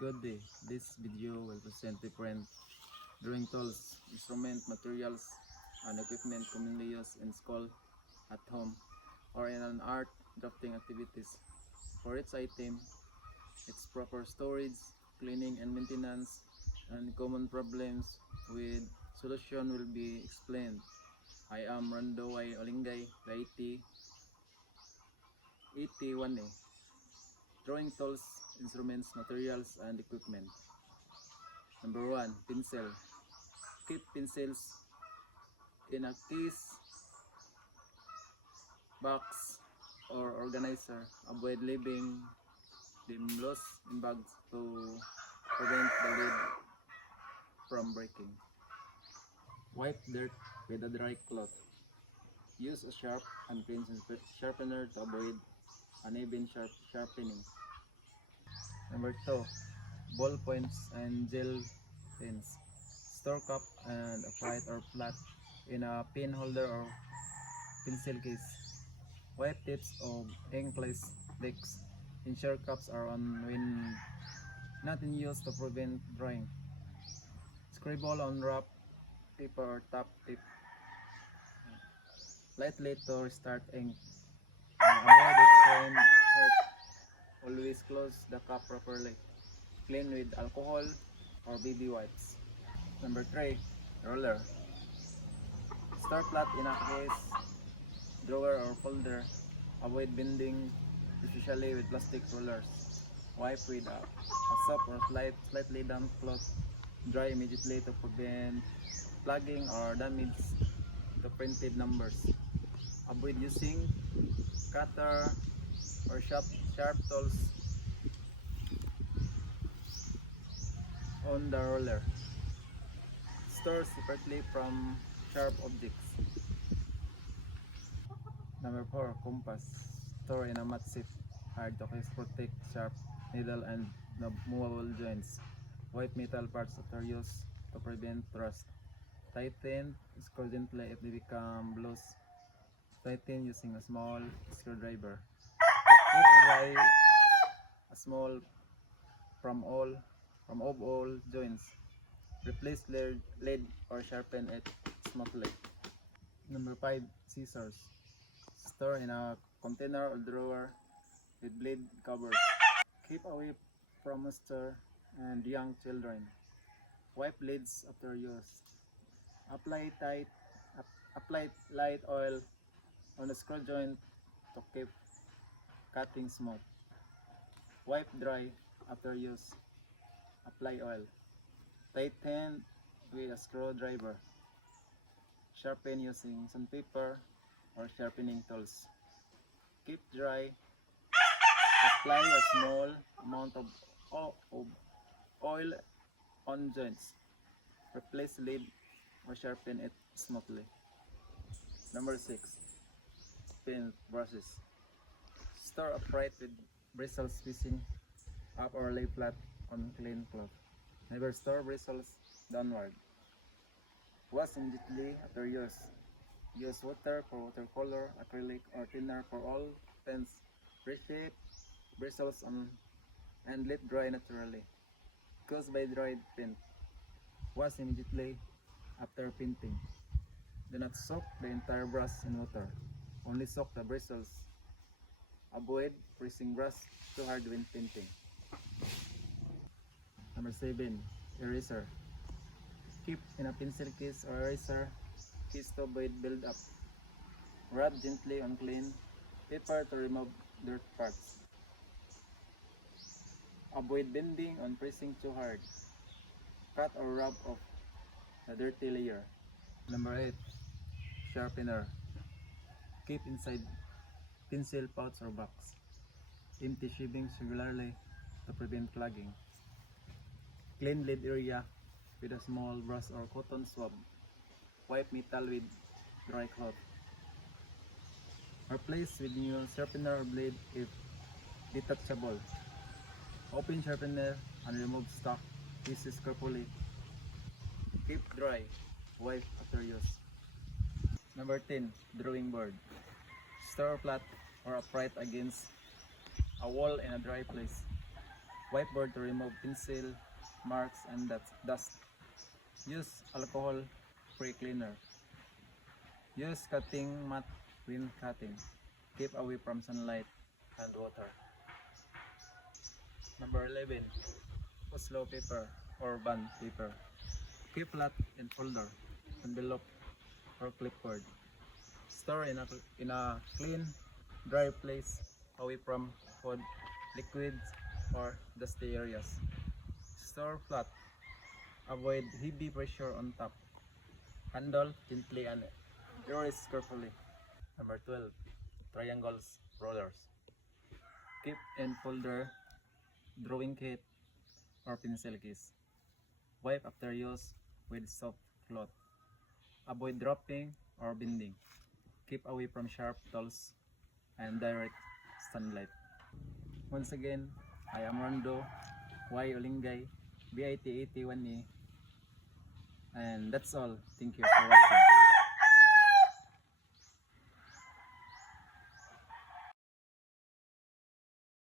Good day. This video will present different drawing tools, instrument, materials, and equipment commonly used in school, at home, or in an art drafting activities. For each item, its proper storage, cleaning and maintenance, and common problems with solution will be explained. I am Rando Y. Olingay, the ET1A. Drawing tools, instruments, materials, and equipment. Number 1. Pencil. Keep pencils in a case, box, or organizer. Avoid leaving them loose in bags to prevent the lid from breaking. Wipe dirt with a dry cloth. Use a sharp and clean sharpener to avoid uneven sharpening. Number 2. Ball points and gel pens. Store cup and upright or flat in a pen holder or pencil case. Wipe tips of ink-less decks. Ensure cups are on when not in use to prevent drying. Scribble on wrap paper or top tip lightly to restart ink. Avoid extreme heat. Always close the cup properly. Clean with alcohol or baby wipes. Number 3. Roller. Store flat in a case, drawer or folder. Avoid bending, especially with plastic rollers. Wipe with a soft or slightly damp cloth. Dry immediately to prevent plugging or damage to printed numbers. Avoid using cutter or sharp tools on the roller. Store separately from sharp objects. Number 4. Compass. Store in a mat seat. Hard to protect sharp needle and movable joints. Wipe metal parts after use to prevent rust. Tighten screw gently if they become loose. Tighten using a small screwdriver. Keep dry a small from all joints. Replace lead or sharpen it smoothly. Number 5. Scissors. Store in a container or drawer with blade covers. Keep away from moisture and young children. Wipe lids after use. Apply light oil on the screw joint to keep cutting smooth. Wipe dry after use. Apply oil. Tighten with a screwdriver. Sharpen using sandpaper or sharpening tools. Keep dry. Apply a small amount of oil on joints. Replace lid or sharpen it smoothly. Number 6. Paint brushes. Store upright with bristles facing up or lay flat on clean cloth. Never store bristles downward. Wash immediately after use. Use water for watercolor, acrylic, or thinner for all paints. Reshape bristles and let dry naturally. Cause by dried paint. Wash immediately after painting. Do not soak the entire brush in water. Only soak the bristles. Avoid pressing brush too hard when painting. Number 7. Eraser. Keep in a pencil case or eraser case to avoid build-up. Rub gently on clean paper to remove dirt parts. Avoid bending on pressing too hard. Cut or rub off the dirty layer. Number 8. Sharpener. Keep inside pencil pouch or box. Empty shavings regularly to prevent clogging. Clean lid area with a small brush or cotton swab. Wipe metal with dry cloth. Replace with new sharpener or blade if detachable. Open sharpener and remove stock pieces carefully. Keep dry. Wipe after use. Number 10. Drawing board. Store flat or upright against a wall in a dry place. Wipeboard to remove pencil, marks, and dust. Use alcohol-free cleaner. Use cutting mat when cutting. Keep away from sunlight and water. Number 11. Slow paper or bond paper. Keep flat in folder, envelope, or clipboard. Store in a clean, dry place away from food, liquids, or dusty areas. Store flat. Avoid heavy pressure on top. Handle gently and erase carefully. Number 12. Triangles, rollers. Keep in folder, drawing kit, or pencil case. Wipe after use with soft cloth. Avoid dropping or bending. Keep away from sharp tools and direct sunlight. Once again, I am Rondo Y. Olingay, BIT 81E, and that's all. Thank you for watching.